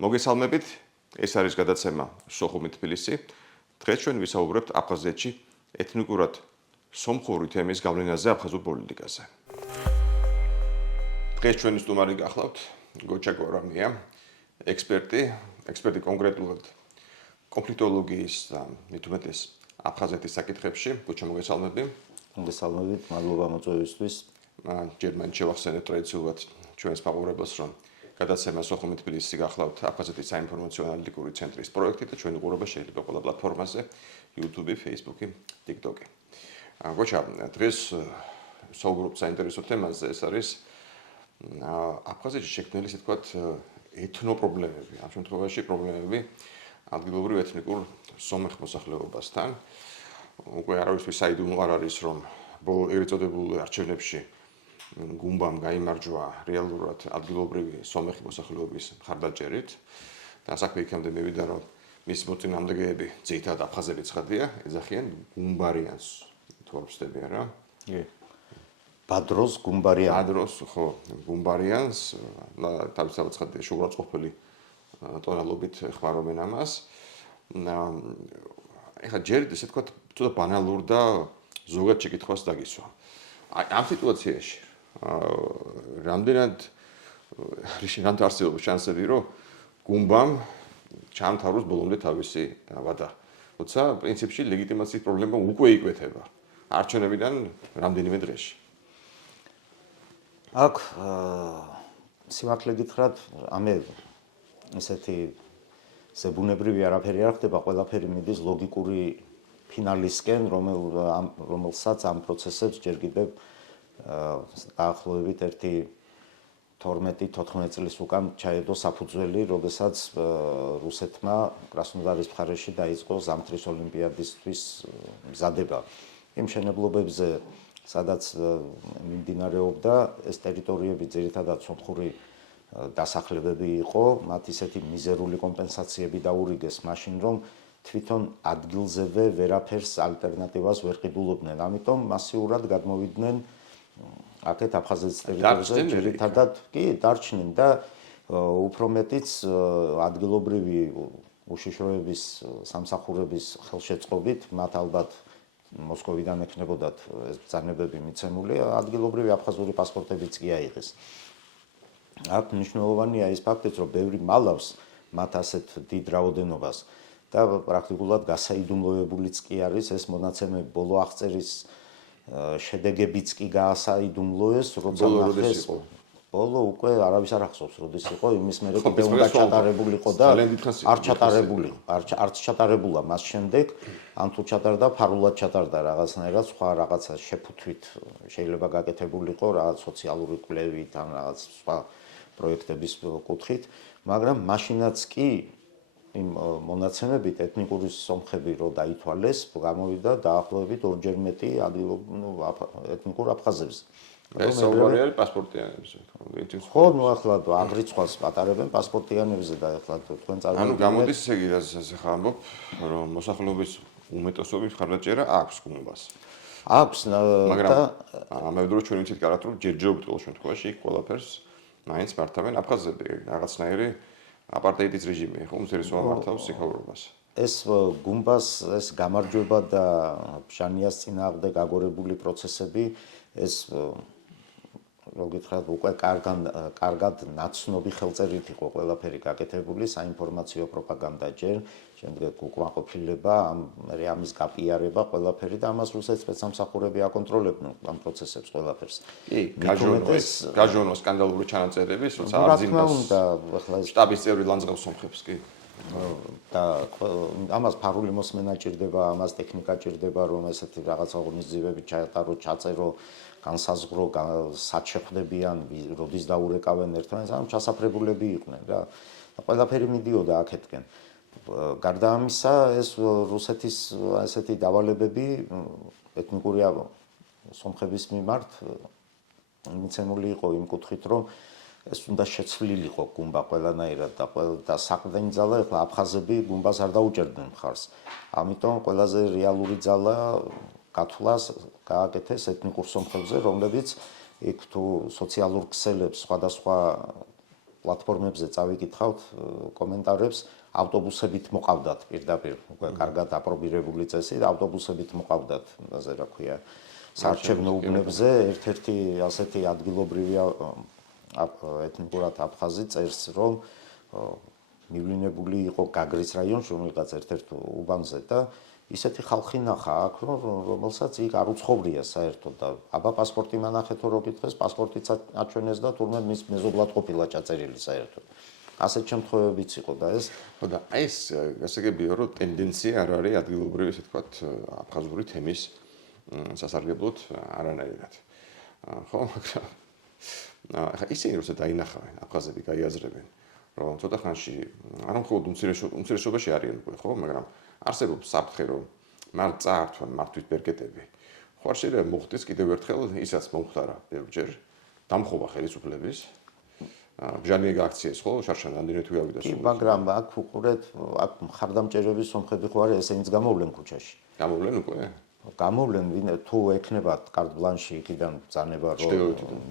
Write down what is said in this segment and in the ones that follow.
მოგესალმებით, ეს არის გადაცემა სოხუმი თბილისი. დღეს ჩვენ ვისაუბრებთ აფხაზეთში ეთნიკურად სომხური თემის გავლენაზე აფხაზურ პოლიტიკაზე. დღეს ჩვენი სტუმარი გახლავთ გოჩა გორამია, ექსპერტი კონკრეტულად კონფლიქტოლოგიის და მithumetes აფხაზეთის საკითხებში. გოჩა, მოგესალმები. მოგესალმებით, მადლობა მოწვევისთვის. ჯერ მან შევახსენეთ ტრადიციულად ჩვენს მაყურებელს, რომ გადაცემა სოხუმი თბილისი გახლავთ აფხაზეთის საინფორმაციო ანალიტიკური ცენტრის პროექტი და ჩვენი ყურება შეიძლება ყველა პლატფორმაზე, YouTube, Facebook, TikTok. გოჩა, დღეს საუბრობთ საინტერესო თემაზე, ეს არის აფხაზეთში შექმნილი, ისე ვთქვათ, ეთნო პრობლემები, ამ შემთხვევაში პრობლემები ადგილობრივ ეთნიკურ სომეხ მოსახლეობასთან. უკვე არავისთვის საიდუმლო არ არის, რომ ბოლო ეგრეთ წოდებულ არჩევნებში გუმბამ გაიმარჯვა რეალურად ადგილობრივი სომეხი მოსახლეობის მხარდაჭერით და საქმე იქამდე მივიდა, რომ მის მოწინააღმდეგეები ძირითადად აფხაზები ცხადია, ეძახიან გუმბარიანს, თუ არ ვცდები არა? კი. ბადროს გუმბარიან. ბადროს, ხო, გუმბარიანს, თავისთავად ცხადია, შუღურაწყყოფილი ტონალობით ხმარობენ ამას. ეხლა ჯერ ისე ვთქვათ, ცოტა ბანალურ და ზოგად შეკითხვას დაგისვა. ამ სიტუაციაში რამდენად არსებობს შანსები, რომ გუმბამ ჩამთავროს ბოლომდე თავისი ვადა. როცა პრინციპში ლეგიტიმაციის პრობლემა უკვე იკვეთება არჩევნებიდან რამდენიმე დღეში. აქ სიმართლე გითხრათ, ესეთი ზებუნებრივი არაფერი არ ხდება, ყველაფერი მიდის ლოგიკური ფინალისკენ, რომელსაც ამ პროცესებს ჯერ კიდევ დაახლოებით 12-14 წლის უკან ჩაედო საფუძველი, როდესაც რუსეთმა კრასნოდარის მხარეში დაიწყო ზამთრის ოლიმპიადისთვის მზადება. იმ მშენებლობებზე, სადაც მიმდინარეობდა, ეს ტერიტორიები ძირითადად სომხური დასახლებები იყო, მათ ისეთი მიზერული კომპენსაციები დაურიგეს მაშინ, რომ თვითონ ადგილზევე ვერაფერს ალტერნატივას ვერ ყიდულობდნენ. ამიტომ მასიურად გადმოვიდნენ აქეთ აფხაზეთის ტერიტორიაზე, ძირითადად კი დარჩნენ და უფრო მეტიც ადგილობრივი უშიშროების სამსახურების ხელშეწყობით, მათ ალბათ მოსკოვიდან ექნებოდათ ეს ბრძანებები მიცემული, ადგილობრივი აფხაზური პასპორტებიც კი აიღეს. აქ მნიშვნელოვანია ის ფაქტიც, რომ ბევრი მალავს მათ ასეთ დიდ რაოდენობას და პრაქტიკულად გასაიდუმლოებულიც კი არის ეს მონაცემები. ბოლო აღწერის შედეგებიც კი გაასაიდუმლოეს, როცა ნახეს. ბოლო უკვე არავის არ ახსოვს, როდის იყო, იმის მერე კიდე უნდა ჩატარებულიყო და არც ჩატარებულა მას შემდეგ, ან თუ ჩატარდა, ფარულად ჩატარდა რაღაცნაირად, სხვა რაღაცა შეფუთვით შეიძლება გაკეთებულიყო, რაღაც სოციალური კვლევით ან რაღაც სხვა პროექტების კუთხით, მაგრამ მაშინაც კი იმ მონაცემებით ეთნიკური სომხები რო დაითვალეს, გამოვიდა დაახლოებით ორჯერ მეტი ეთნიკურ აფხაზებს. ეს საუბარი არის პასპორტიანებზე. ხო, ახლა აღრიცხვას პატარებენ პასპორტიანებზე და ახლა თქვენ წარმოიდგინეთ. ანუ გამოდის ესე იგი, რაც ახლა ამბობ, რომ მოსახლეობის უმეტესობის მხარდაჭერა აქვს გუმბას. აქვს, მაგრამ ამავე დროს ჩვენ ვიცით კარგად, რომ ჯერჯერობით ყოველ შემთხვევაში იქ ყველაფერს მაინც მართავენ აფხაზები, რაღაცნაირი აპარტეიდის რეჟიმი, ხო, უმცირესობა მართავს სიხაურობას. ეს გუმბას, ეს გამარჯვება და ბჟანიას წინააღმდეგ აგორებული პროცესები, ეს რო გითხრათ, უკვე კარგად ნაცნობი ხელწერით იყო ყველაფერი გაკეთებული, საინფორმაციო პროპაგანდა ჯერ, შემდეგ უკმაყოფილება, ამის გაპიარება ყველაფერი და ამას რუსეთის სპეცსამსახურები აკონტროლებდნენ ამ პროცესებს ყველაფერს. კი, გაჟონო სკანდალური ჩანაწერების, როცა აძიმას შტაბის წევრი ლანძღავს სომხებს, კი. და ამას ფარული მოსმენა ჭირდება, ამას ტექნიკა ჭირდება, რომ ესეთი რაღაცა ღონისძიებები ჩაატარო, ჩაწერო, განსაზღვრო, საჩეხვდებიან, როდის დაურეკავენ ერთმანეთს, ამ ჩასაფრებულები იყვნენ რა. ყველაფერი მიდიოდა აქეთკენ. გარდა ამისა, ეს რუსეთის ესეთი დავალებები ეთნიკური სომხების მიმართ მიცემული იყო იმ კუთხით, რომ ეს უნდა შეცვლილიყო გუმბა ყველანაირად და საყრდენი ძალა, ახლა აფხაზები გუმბას არ დაუჭერდნენ მხარს. ამიტომ ყველაზე რეალური ძალა გათვლას გააკეთეს ეთნიკურ სომხებზე, რომლებიც იქ თუ სოციალურ ქსელებს სხვადასხვა პლატფორმებზე წავიკითხავთ კომენტარებს, ავტობუსებით მოყავდათ პირდაპირ, უკვე კარგად აპრობირებული წესი და ავტობუსებით მოყავდათ, ასე რა ქვია, საარჩევნო უბნებზე ერთ-ერთი ასეთი ადგილობრივია ეთნიკურად აფხაზი წერს, რომ მივლინებული იყო გაგრის რაიონში, რომელიღაც ერთ-ერთ უბანზე და ისეთი ხალხი ნახა აქ, რომელსაც იქ არ უცხოვრია საერთოდ და აბა პასპორტი მანახეთო რო კითხეს, პასპორტიც აჩვენეს და თურმე მის მეზობლად ყოფილა ჩაწერილი საერთოდ. ასეთ შემთხვევებიც იყო და ეს და ეს გასაგებია რომ ტენდენცია არ არის ადგილობრივი ესე ვთქვათ აფხაზური თემის სასარგებლოდ არანაირად. ხო, მაგრამ ახლა ისინი როცა დაინახავენ აფხაზები გაიაზრებენ რომ ცოტა ხანში არ მხოლოდ უმცირესობაში არიან უკვე ხო, მაგრამ არსებობს საფრთხე რომ მან წაართვან მართვით ბერკეტები. ხო არ შეიძლება მოხდეს კიდევ ერთხელ ისაც მომხდარა ბევრჯერ დამხობა ხელისუფლების ბჟანიეგა აქციას ხო შარშან ამდენად ვიავიდა სულ. მაგრამ აქ უყურეთ, აქ მხარდამჭერების სომხები ხო არის, ესენიც გამოვლენ ქუჩაში. გამოვლენ უკვე? გამოვლენ, თუ ექნებათ კარტ ბლანში იქიდან ბრძანება რომ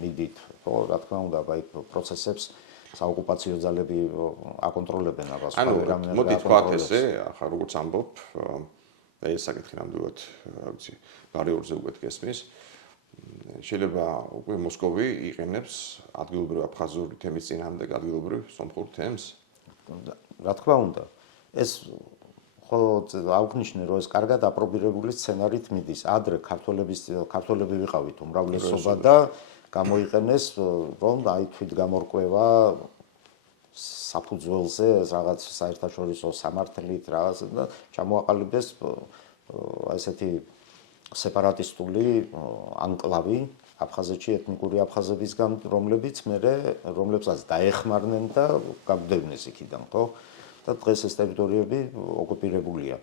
მიდით, ხო, რა თქმა უნდა, აი პროცესებს საოკუპაციო ძალები აკონტროლებენ აბას. ანუ მოდი თქვათ ესე, ახლა როგორც ამბობ, ეს საკითხი ნამდვილად, რა ვიცი, ბარიორზე უკვე გესმის. შეიძლება უკვე მოსკოვი იყენებს ადგილობრივ აფხაზური თემის წინააღმდეგ ადგილობრივ სომხურ თემს? რა თქმა უნდა, ეს ხოლო აღნიშნე რომ ეს კარგად აპრობირებული სცენარით მიდის. ადრე ქართველები ვიყავით უმრავლესობა და გამოიყენეს რომ აი თვით გამორკვევა საფუძველზე რაღაც საერთაშორისო სამართლით რაღაც და ჩამოაყალიბეს ესეთი სეპარატისტული ანკლავი აფხაზეთში ეთნიკური აფხაზებისგან, რომლებსაც დაეხმარნენ და გაგვდევნეს იქიდან, ხო? და დღეს ეს ტერიტორიები ოკუპირებულია.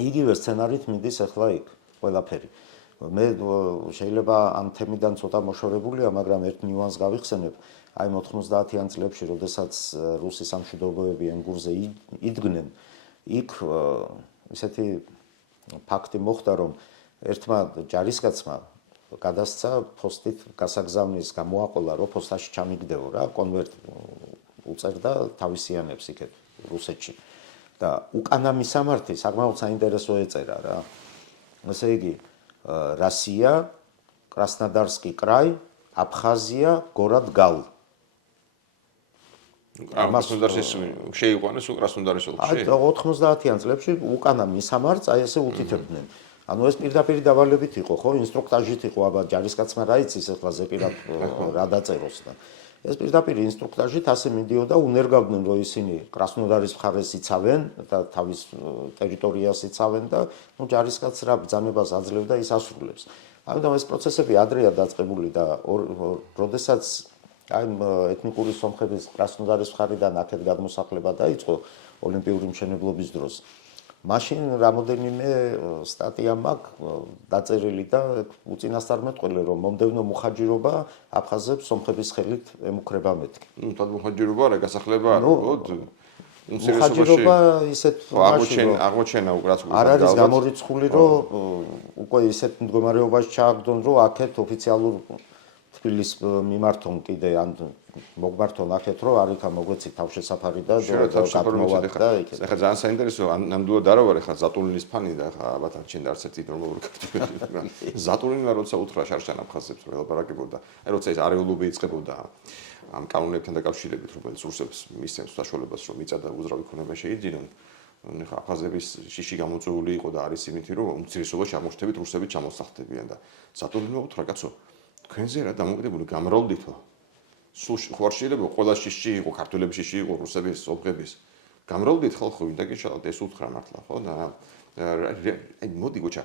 იგივე სცენარით მიდის ახლა იქ ყველაფერი. მე შეიძლება ამ თემიდან ცოტა მოშორებულია, მაგრამ ერთ ნიუანსს გავიხსენებ. აი 90-იან წლებში, როდესაც რუსი სამშვიდობოები ენგურზე იდგნენ, იქ ისეთი ფაქტი მოხდა, რომ ერთმა ჯარისკაცმა გადასცა ფოსტით გასაგზავნის გამოაყოლა, რომ ფოსტაში ჩამიგდეო რა, კონვერტი უწერდა თავისიანებს იქეთ რუსეთში. და უკანა მისამართი საკმაოდ საინტერესო ეწერა რა. ესე იგი, რასია, კრასნოდარსკი კრაი, აფხაზია, გორად გალ. ამას შეიყვანეს უკრასნოდარის ოლქში? 90-იან წლებში უკანა მისამართს აი ესე უთითებდნენ. ანუ ეს პირდაპირ დავალებით იყო, ხო, ინსტრუქტაჟით იყო, აბა ჯარისკაცმა რა იცის ახლა ზეპირად რა დაწეროს და ეს პირდაპირ ინსტრუქტაჟით ასე მიდიოდა, უნერგავდნენ რომ ისინი კრასნოდარის მხარეს იცავენ და თავის ტერიტორიას იცავენ და ნუ ჯარისკაცს რა ბრძანებას აძლევდა ის ასრულებს. ამიტომ ეს პროცესები ადრეა დაწყებული და როდესაც აი ეთნიკური სომხების კრასნოდარის მხარიდან აქეთ გადმოსახლება დაიწყო ოლიმპიური მშენებლობის დროს. მაშინ რამოდენიმე სტატია მაქვს დაწერილი და უწინასწარმეტყველი რომ მომდევნო მუხაჯირობა აფხაზებს სომხების ხელით ემუქრება მეთქი. ნუ თად მუხაჯირობა არა, გასახლება არა, ხო? მუხაჯირობა ისეთ აღმოჩენა უკრაც არ არის გამორიცხული რომ უკვე ისეთ მდგომარეობაში ჩააგდონ რომ აქეთ ოფიციალურ თბილის მიმართონ კიდე ან მოგმართონ აქეთ რომ არ იქა მოგვეცი თავშესაფარი და გადმოვად და იქეთ. ეხლა ძალიან საინტერესო ნამდვილად არა ვარ ეხლა ზატულინის ფანი და ეხლა ალბათ არ ჩენდა არც ერთი ნორმალური ქართველი. ზატულინმა როცა უთხრა შარშან აფხაზებს რომ ელაპარაკებოდა, აი როცა ეს არეულობი იწყებოდა ამ კანონებთან დაკავშირებით, რომელიც რუსებს მისცემს საშუალებას რომ მიწა და უძრავი ქონება შეიძინონ. ეხლა აფხაზების შიში გამოწვეული იყო და არის იმითი რომ უმცირესობაში აღმოჩნდებით რუსები ჩამოსახდებიან და ზატულინმა უთხრა კაცო თქვენზე რა დამოკიდებული გამრავლდითო სულ ხوار შეიძლება ყველა შიში იყო ქართველების შიში იყო რუსების სომხების გამრავლდით ხალხო ვინ დაგეშალოთ ეს უთხრა მართლა ხო და აი მოდი გოჩა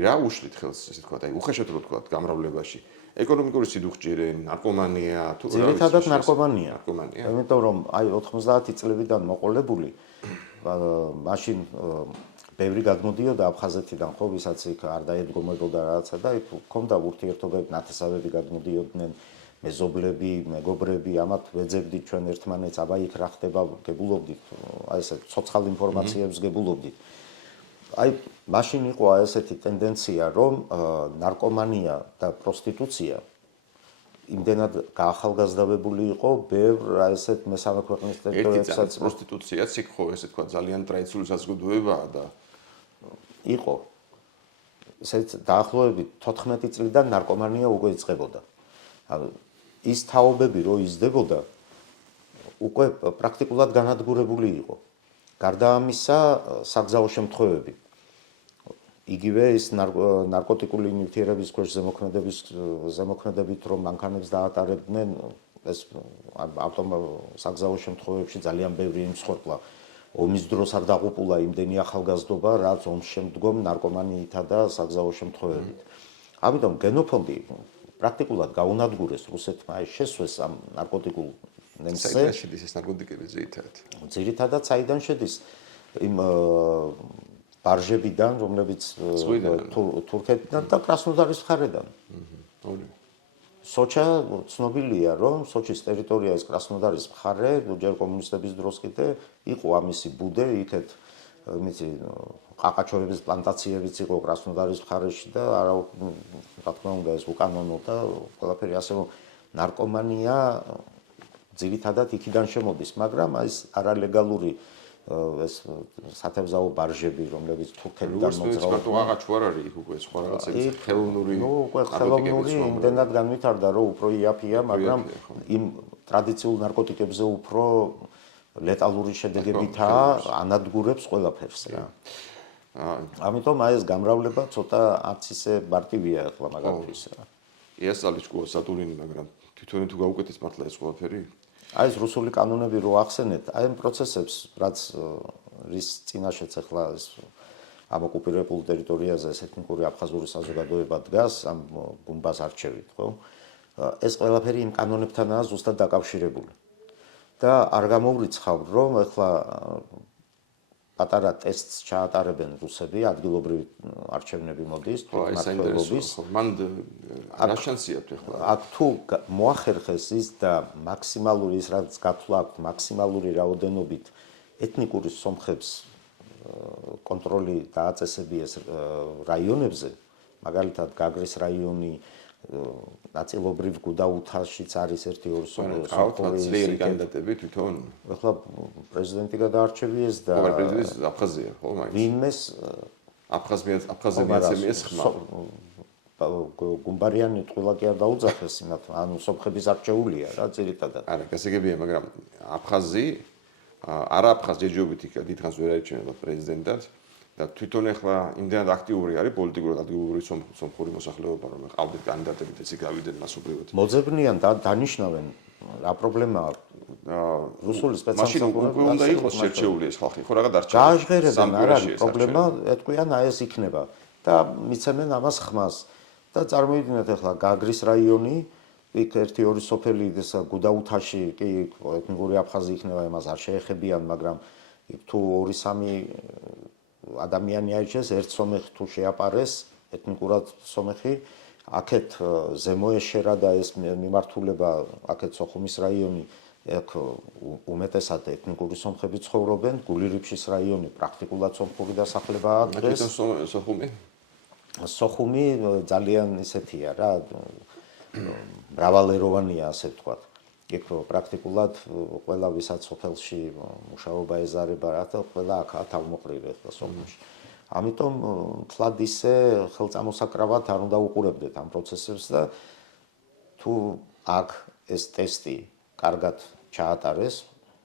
რა უშლით ხელს ესე თქვა აი უხეშად რო თქვა გამრავლებაში ეკონომიკური სიდუხჭირე ნარკომანია თუ რა ძირითადად ნარკომანია ნარკომანია იმიტომ რომ აი 90 წლებიდან მოყოლებული მაშინ ბევრი გადმოდიოდა აფხაზეთიდან ხო ვისაც იქ არ დაედგომებოდა რაღაცა და იქ ჰქონდა ურთიერთობები ნათესავები გადმოდიოდნენ მეზობლები, მეგობრები, ამათ ვეძებდით ჩვენ ერთმანეთს, აბა იქ რა ხდება, გებულობდით, აი ესე ცოცხალ ინფორმაციებს გებულობდით. აი მაშინ იყო ესეთი ტენდენცია, რომ ნარკომანია და პროსტიტუცია იმდენად გაახალგაზრდებული იყო, ბევრ ესეთ მესამე ქვეყნის ტერიტორიებსაც პროსტიტუციაც იქ ხო ესე თქვა ძალიან ტრადიციული საზოგადოებაა და იყო. ესეც დაახლოებით 14 წლიდან ნარკომანია უკვე იწყებოდა. ის თაობები რო იზრდებოდა, უკვე პრაქტიკულად განადგურებული იყო. გარდა ამისა, საგზაო შემთხვევები. იგივე ის ნარკოტიკული ნივთიერების ქვეშ ზემოქმედებით რომ მანქანებს დაატარებდნენ, ეს საგზაო შემთხვევებში ძალიან ბევრი იმსხვერპლა. ომის დროს არ დაღუპულა იმდენი ახალგაზრდობა, რაც ომის შემდგომ ნარკომანიითა და საგზაო შემთხვევებით. ამიტომ გენოფონდი პრაქტიკულად გაუნადგურეს რუსეთმა, შესვეს ამ ნარკოტიკულ ნემსზე. საიდან შედის ეს ნარკოტიკები ძირითადად საიდან შედის? იმ ბარჟებიდან, რომლებიც თურქეთიდან და კრასნოდარის მხარედან. სოჩა ცნობილია, რომ სოჩის ტერიტორია ეს კრასნოდარის მხარე, ჯერ კომუნისტების დროს კიდე იყო ამისი ბუდე, იქეთ მიცი ყაყაჩოების პლანტაციებიც იყო კრასნოდარის მხარეში და რა თქმა უნდა ეს უკანონო და ყველაფერი ასე რომ ნარკომანია ძირითადად იქიდან შემოდის, მაგრამ ეს არალეგალური ეს სათევზაო ბარჟები, რომლებიც თურქეთიდან მოძრაობდნენ. მარტო ყაყაჩო არ არის იქ უკვე სხვა რაღაცები, ხელოვნური. უკვე ხელოვნური იმდენად განვითარდა, რომ უფრო იაფია, მაგრამ იმ ტრადიციულ ნარკოტიკებზე უფრო ლეტალური შედეგებითაა, ანადგურებს ყველაფერს რა. ამიტომ ეს გამრავლება ცოტა არც ისე მარტივია ახლა მაგალითის რა. იასწავლის სკოლა სატურინი, მაგრამ თვითონ თუ გაუკეთეს მართლა ეს ყველაფერი? აი ეს რუსული კანონები რო ახსენეთ, აი ამ პროცესებს, რაც რის წინაშეც ახლა ეს ამ ოკუპირებულ ტერიტორიაზე ეს ეთნიკური აფხაზური საზოგადოება დგას, ამ გუმბას არჩევით, ხო? ეს ყველაფერი იმ კანონებთანაა ზუსტად დაკავშირებული. და არ გამოვრიცხავ, რომ ახლა პატარა ტესტს ჩაატარებენ რუსები, ადგილობრივი არჩევნები მოდის, მართლობის. მან რა შანსია თუ ახლა? აქ თუ მოახერხეს ის და მაქსიმალური ის რაც გათვლა აქვს, მაქსიმალური რაოდენობით ეთნიკური სომხებს კონტროლი დააწესებიეს რაიონებზე, მაგალითად გაგრის რაიონი ნაწილობრივ გუდაუთაშიც არის 1-2 სომხური ძლიერი კანდიდატები თვითონ. ახლა პრეზიდენტი გადაარჩევიეს და პრეზიდენტი აფხაზია, ხო, მაინც. ვინმეს აფხაზებიაცემიეს ხმა. გუმბარიანი ტყუილა კი არ დაუძახეს იმათ, ანუ სომხების არჩეულია რა ძირითადად. არა, გასაგებია, მაგრამ აფხაზი არა აფხაზ ჯერჯერობით დიდხანს ვერ არჩენება პრეზიდენტად. და თვითონ ახლა იმდენად აქტიური არის პოლიტიკურად ადგილობრივი სომხური მოსახლეობა, რომ ყავდეთ კანდიდატებით ეცი გავიდნენ მასობრივად. მოძებნიან და დანიშნავენ რა პრობლემაა რუსული სპეცსამსახურები. უკვე უნდა იყოს შერჩეული ეს ხალხი, ხო რაღაც არჩევანი. გააჟღერებენ, არ არის პრობლემა, ეთქვიან აი ეს იქნება და მიცემენ ამას ხმას. და წარმოვიდგინეთ ახლა გაგრის რაიონი, იქ 1-2 სოფელი ეს გუდაუთაში კი ეთნიკური აფხაზი იქნება, იმას არ შეეხებიან, მაგრამ იქ თუ 2-3 ადამიანი აიჩეს, ერთ სომეხი თუ შეაპარეს, ეთნიკურად სომეხი, აქეთ ზემოეშერა და ეს მიმართულება, აქეთ სოხუმის რაიონი, აქ უმეტესად ეთნიკური სომხები ცხოვრობენ, გულირიფშის რაიონი პრაქტიკულად სომხური დასახლებაა დღეს. სოხუმი? სოხუმი ძალიან ისეთია რა, მრავალეროვანია ასე ვთქვათ. იქ პრაქტიკულად ყველა ვისაც სოფელში მუშაობა ეზარება რა და ყველა აქაა თავმოყრილი ახლა სოფელში. ამიტომ თლად ისე ხელწამოსაკრავად არ უნდა უყურებდეთ ამ პროცესებს და თუ აქ ეს ტესტი კარგად ჩაატარეს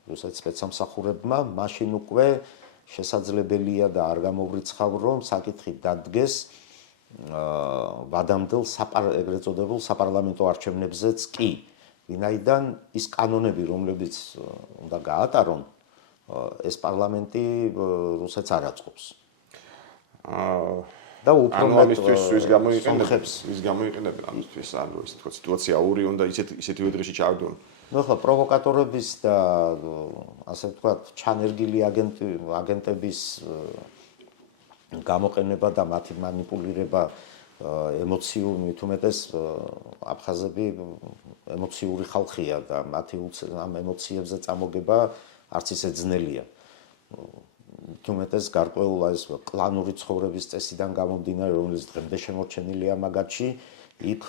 რუსეთის სპეცსამსახურებმა, მაშინ უკვე შესაძლებელია და არ გამოვრიცხავ, რომ საკითხი დადგეს ვადამდელ ეგრეთ წოდებულ საპარლამენტო არჩევნებზეც კი. ვინაიდან ის კანონები, რომლებიც უნდა გაატარონ, ეს პარლამენტი რუსეთს არ აწყობს. და უფრო ამისთვის ვის გამოიყენებენ ამისთვის, ანუ ეს თქვა სიტუაცია ორი უნდა ისეთივე დღეში ჩავდონ. ნუ ახლა პროვოკატორების და ასე ვთქვათ, ჩანერგილი აგენტების გამოყენება და მათი манипуლირება ემოციური თუმეტეს აფხაზები ემოციური ხალხია და მათი ამ ემოციებზე წამოგება არც ისე ძნელია. თუმეტეს გარკვეულ ეს კლანური ცხოვრების წესიდან გამომდინარე, რომელიც დღემდე შემორჩენილია მაგათში, იქ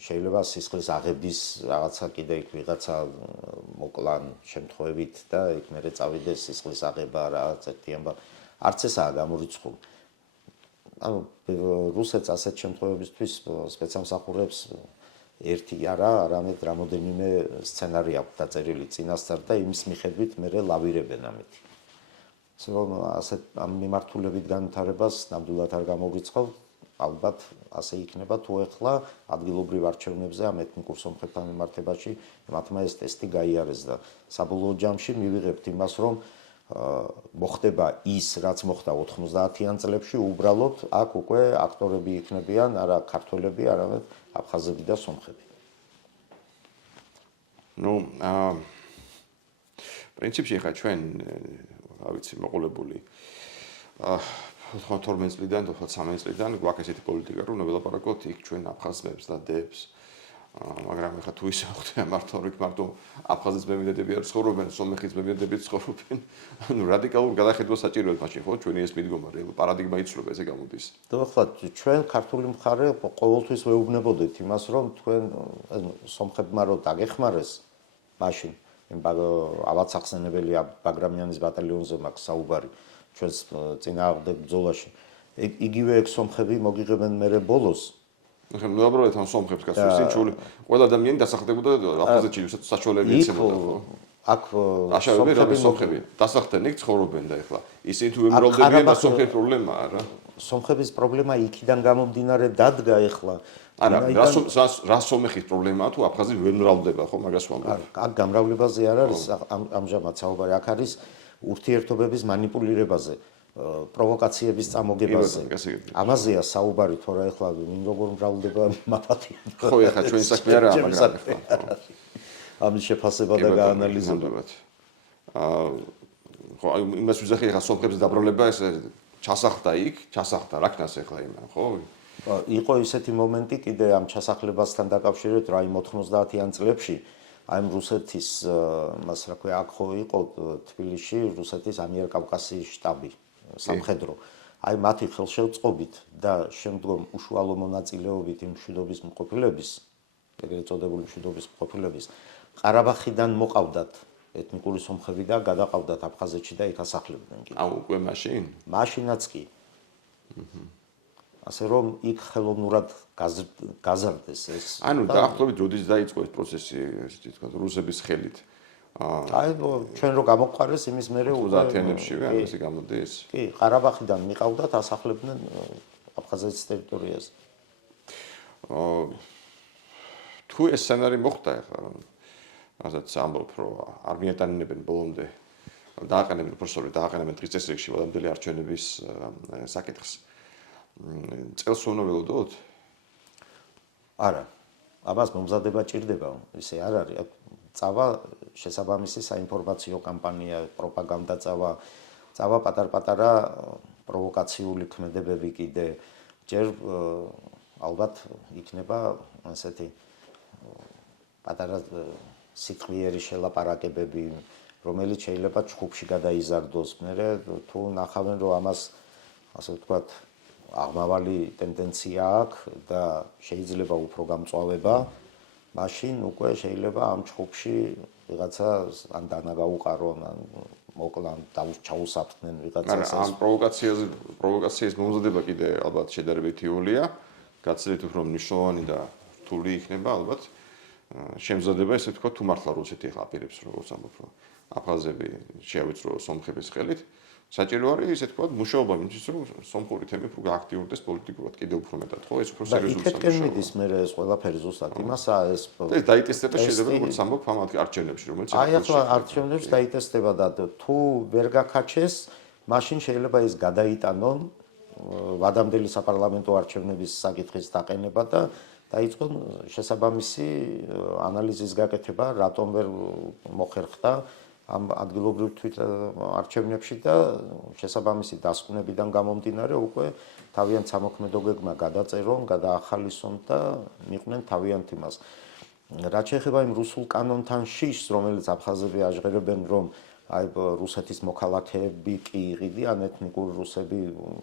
შეიძლება სისხლის აღების რაღაცა კიდე იქ ვიღაცა მოკლან შემთხვევით და იქ მერე წავიდეს სისხლის აღება რაღაც ერთი ამბავი. არც ესაა გამორიცხული. ანუ რუსეთს ასეთ შემთხვევებისთვის სპეცსამსახურებს ერთი არა, არამედ რამოდენიმე სცენარი აქვს დაწერილი წინასწარ და იმის მიხედვით მერე ლავირებენ ამით. ასე რომ ასეთ ამ მიმართულებით განვითარებას ნამდვილად არ გამოგვიწყობ. ალბათ ასე იქნება თუ ეხლა ადგილობრივ არჩევნებზე ამ ეთნიკურ სომხებთან მიმართებაში მათმა ეს ტესტი გაიარეს და საბოლოო ჯამში მივიღებთ იმას, რომ მოხდება ის, რაც მოხდა 90-იან წლებში, უბრალოდ აქ უკვე აქტორები იქნებიან არა ქართველები, არამედ აფხაზები და სომხები. ნუ პრინციპში ხა ჩვენ რა ვიცი მოყოლებული 12 წლიდან, 13 წლიდან გვაქვს ესეთი პოლიტიკა, რომ ველაპარაკოთ იქ ჩვენ აფხაზებს და დებს. მაგრამ ხა თუ ისე ხდება მარტო აფხაზის მემიდები არ ცხოვრობენ, სომეხის მემიდები ცხოვრობენ. ანუ რადიკალურ გადახედვას საჭიროებს მაშინ ხო ჩვენი ეს მიდგომა, პარადიგმა იცვლება, ესე გამოდის. და ახლა ჩვენ ქართული მხარე ყოველთვის ვეუბნებოდით იმას, რომ თქვენ სომხებმა რო დაგეხმარეს მაშინ ავაცახსენებელი ბაგრამიანის ბატალიონზე მაქვს საუბარი ჩვენს წინააღმდეგ ბრძოლაში. იგივე ეგ სომხები მოგიღებენ მერე ბოლოს. ახლა ნუაბრალეთ ამ სომხებს გასულ სინჩული ყველა ადამიანი დასახდებოდა აფხაზეთში საშუალები ეცემოდა ხო? აქ სომხები დასახდნენ იქ ცხოვრობენ და ახლა ისინი თუ ემრავლდებიან და სომხების პრობლემაა რა. სომხების პრობლემა იქიდან გამომდინარე დადგა ახლა. არა, რა სომეხის პრობლემაა თუ აფხაზი ვერ მრავლდება ხო მაგას ვამბობ. აქ გამრავლებაზე არ არის ამჟამად საუბარი, აქ არის ურთიერთობების манипуლირებაზე. პროვოკაციების წამოგებაზე. ამაზეა საუბარი, თორე ახლა ვინ როგორ მრავლდება მაფათი. ხო, ახლა ჩვენი საქმე არაა, მაგრამ ახლა. ამის შეფასება და გაანალიზება. ხო, იმას ვიზახი ახლა სომხების დაბრალება ეს ჩასახდა იქ, ჩასახდა რა ქნას ახლა იმან, ხო? იყო ისეთი მომენტი კიდე ამ ჩასახლებასთან დაკავშირებით, რა იმ 90-იან წლებში აი რუსეთის მას რა ქვია, აქ ხო იყო თბილისში რუსეთის ამიერკავკასიის შტაბი. სამხედრო. აი მათი ხელშეწყობით და შემდგომ უშუალო მონაწილეობით იმ მშვიდობის მყოფილების, ეგრეთ წოდებული მშვიდობის მყოფილების, ყარაბაღიდან მოყავდათ ეთნიკური სომხები და გადაყავდათ აფხაზეთში და იქ ასახლებდნენ კიდე. აუ უკვე მაშინ? მაშინაც კი. ასე რომ იქ ხელოვნურად გაზარდეს ეს. ანუ დაახლოებით როდის დაიწყო ეს პროცესი, ესე თქვა, რუსების ხელით? აი ჩვენ რო გამოყარეს იმის მერე 30-იანებშივე ამისი გამოდის. კი, ყარაბაღიდან მიყავდათ ასახლებდნენ აფხაზეთის ტერიტორიაზე. თუ ეს სცენარი მოხდა ახლა, რასაც ამბობ, რომ არ მიეტანინებენ ბოლომდე, დააყენებენ პროფესორი, დააყენებენ დღის წესრიგში ვადამდელი არჩევნების საკითხს. წელს უნდა ველოდოთ? არა. ამას მომზადება ჭირდება, ისე არ არის. წავა შესაბამისი საინფორმაციო კამპანია, პროპაგანდა წავა პატარ-პატარა პროვოკაციული ქმედებები კიდე. ჯერ ალბათ იქნება ასეთი პატარა სიტყვიერი შელაპარაკებები, რომელიც შეიძლება ჩხუბში გადაიზარდოს. მერე თუ ნახავენ, რომ ამას ასე ვთქვათ, აღმავალი ტენდენცია აქვს და შეიძლება უფრო გამწვავება, მაშინ უკვე შეიძლება ამ ჩხუბში ვიღაცა ან დანა გაუყარონ, ან მოკლან ჩაუსაფრდნენ ვიღაცას. ამ პროვოკაციის მომზადება კიდე ალბათ შედარებით იოლია, გაცილებით უფრო მნიშვნელოვანი და რთული იქნება ალბათ. შემზადება ესე თქვა თუ მართლა რუსეთი ახლა აპირებს როგორც ამბობ, რომ აფხაზები შეავიწრო სომხების ხელით. საჭირო არის ისე თქვა მუშაობა იმისთვის, რომ სომხური თემი უფრო გააქტიურდეს პოლიტიკურად, კიდევ უფრო მეტად, ხო? ეს უფრო სერიოზული სამუშაოა. იქეთკენ მიდის მე ეს ყველაფერი ზუსტად იმასაა ეს ეს დაიტესტება შეიძლება როგორც ამბობ ამ არჩევნებში, რომელიც აი ახლა არჩევნებში დაიტესტება და თუ ვერ გაქაჩეს, მაშინ შეიძლება ის გადაიტანონ ვადამდელი საპარლამენტო არჩევნების საკითხის დაყენება და დაიწყონ შესაბამისი ანალიზის გაკეთება, რატომ ვერ მოხერხდა ამ ადგილობრივ თვით არჩევნებში და შესაბამისი დასკვნებიდან გამომდინარე უკვე თავიანთ სამოქმედო გეგმა გადაწერონ, გადაახალისონ და მიყვნენ თავიანთ იმას. რაც შეეხება იმ რუსულ კანონთან შიშს, რომელიც აფხაზები აჟღერებენ, რომ აი რუსეთის მოქალაქეები კი იყიდიან ეთნიკური რუსები,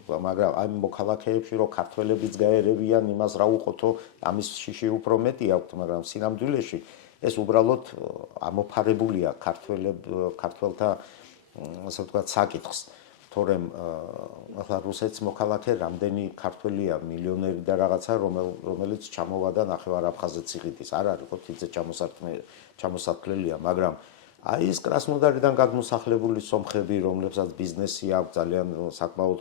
მაგრამ აი მოქალაქეებში რომ ქართველებიც გაერევიან იმას რა უყოთო, ამის შიში უფრო მეტი აქვთ, მაგრამ სინამდვილეში ეს უბრალოდ ამოფარებულია ქართველთა ასე ვთქვათ საკითხს. თორემ ახლა რუსეთის მოქალაქე რამდენი ქართველია, მილიონერი და რაღაცა, რომელიც ჩამოვა და ნახევარ აფხაზეთს იყიდის. არ არის ხო თითზე ჩამოსათვლელია, მაგრამ აი ეს კრასნოდარიდან გადმოსახლებული სომხები, რომლებსაც ბიზნესი აქვს, ძალიან საკმაოდ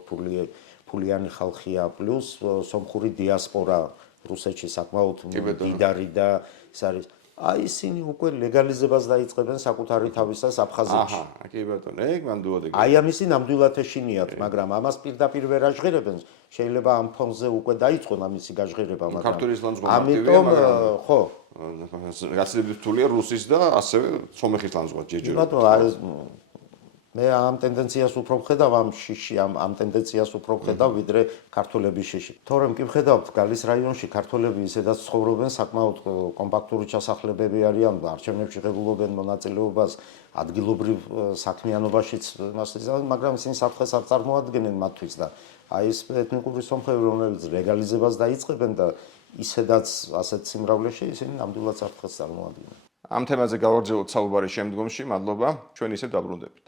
ფულიანი ხალხია, პლუს სომხური დიასპორა რუსეთში საკმაოდ მდიდარი და ეს არის. აი ისინი უკვე ლეგალიზებას დაიწყებენ საკუთარი თავისას აფხაზეთში. აჰა, კი ბატონო, ეგ ნამდვილად ეგ. აი ამისი ნამდვილად ეშინიათ, მაგრამ ამას პირდაპირ ვერ აჟღერებენ. შეიძლება ამ ფონზე უკვე დაიწყონ ამისი გაჟღერება, მაგრამ ქართული ისლამის მარტივია, ამიტომ ხო. გაცილებით რთულია რუსის და ასევე სომეხის ლანძღვა ჯერჯერობით. ბატონო, მე ამ ტენდენციას უფრო ვხედავ ამ შიში, ამ ტენდენციას უფრო ვხედავ ვიდრე ქართველების შიში. თორემ კი ვხედავთ გალის რაიონში ქართველები ისედაც ცხოვრობენ, საკმაოდ კომპაქტური ჩასახლებები არიან, არჩევნებში ღებულობენ მონაწილეობას, ადგილობრივ საქმიანობაშიც მას იზამენ, მაგრამ ისინი საფრთხეს არ წარმოადგენენ მათთვის და აი ეს ეთნიკური სომხები, რომლებიც ლეგალიზებას დაიწყებენ და ისედაც ასეთ სიმრავლეში ისინი ნამდვილად საფრთხეს წარმოადგენენ. ამ თემაზე გავაგრძელოთ საუბარი შემდგომში. მადლობა. ჩვენ ისევ დაბრუნდებით.